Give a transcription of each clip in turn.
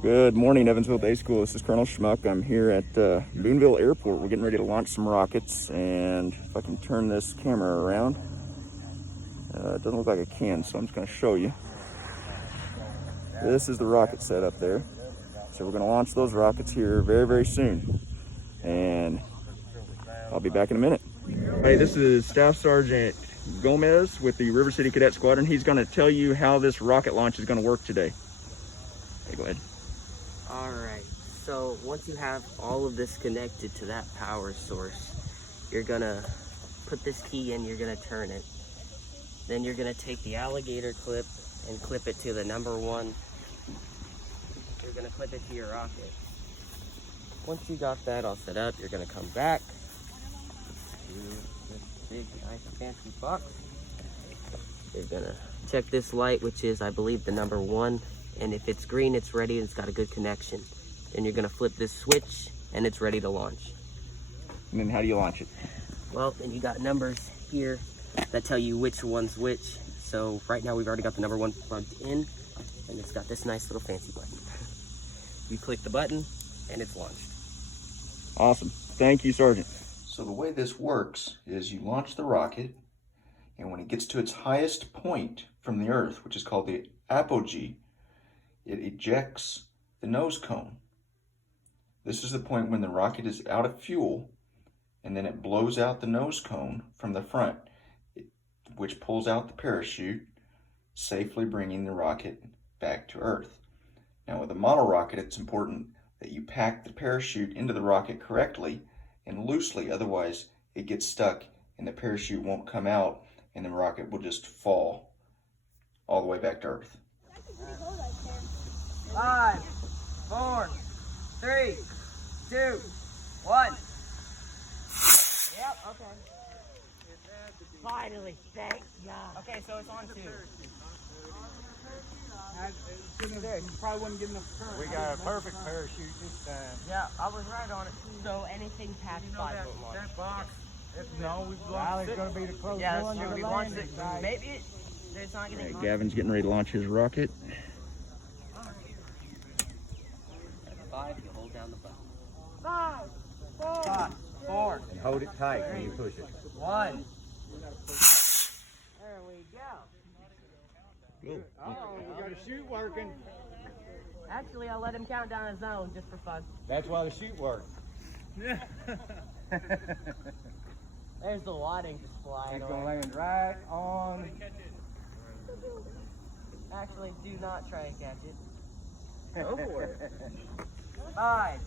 Good morning, Evansville Day School. This is Colonel Schmuck. I'm here at Boonville Airport. We're getting ready to launch some rockets, and if I can turn this camera around, it doesn't look like I can, so I'm just going to show you. This is the rocket set up there. So we're going to launch those rockets here very, very soon, and I'll be back in a minute. Hey, this is Staff Sergeant Gomez with the RiverCity Cadet Squadron. He's going to tell you how this rocket launch is going to work today. Hey, go ahead. Alright, so once you have all of this connected to that power source, you're gonna put this key in, you're gonna turn it. Then you're gonna take the alligator clip and clip it to the number one. You're gonna clip it to your rocket. Once you got that all set up, you're gonna come back to this big, nice, fancy box. You're gonna check this light, which is, I believe, the number one. And if it's green, it's ready and it's got a good connection. Then you're gonna flip this switch and it's ready to launch. And then how do you launch it? Well, then you got numbers here that tell you which one's which. So right now we've already got the number one plugged in, and it's got this nice little fancy button. You click the button and it's launched. Awesome. Thank you, Sergeant. So the way this works is you launch the rocket, and when it gets to its highest point from the Earth, which is called the apogee, it ejects the nose cone. This is the point when the rocket is out of fuel, and then it blows out the nose cone from the front, which pulls out the parachute, safely bringing the rocket back to Earth. Now with a model rocket, it's important that you pack the parachute into the rocket correctly and loosely, otherwise it gets stuck and the parachute won't come out and the rocket will just fall all the way back to Earth. 5, 4, 3, 2, 1. Yep, okay. Finally, thank God. Okay, so it's on 2. You probably wouldn't get enough current. We got a perfect parachute this time. Yeah, I was right on it. So anything past 5 foot long. That box. No, we've launched it. Going to be the closest Yeah, one that's to true. the We launched landing it. site. Maybe it's not getting Okay, Gavin's getting ready to launch his rocket. 5, you hold down the button. 5, 4, 5, 4. And hold it tight when you push it. 1. There we go. oh, we got a chute working. Actually, I'll let him count down his own just for fun. That's why the chute works. There's the wadding just flying It's going to away. land right on. Actually, do not try and catch it. Go for it. 5,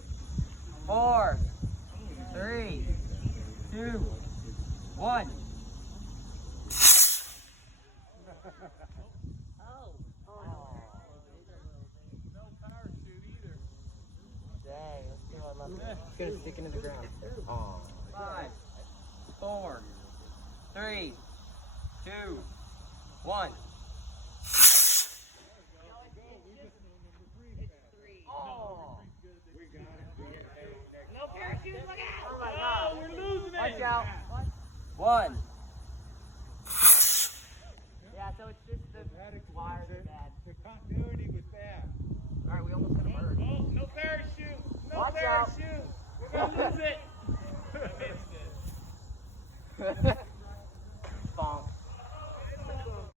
4, 3, 2, 1. It's gonna stick into the ground. Oh. 5, 4, 3, 2, 1. Oh. No parachute, look out! Oh my God, we're losing it! Watch out. 1. Yeah, so it's just the wire.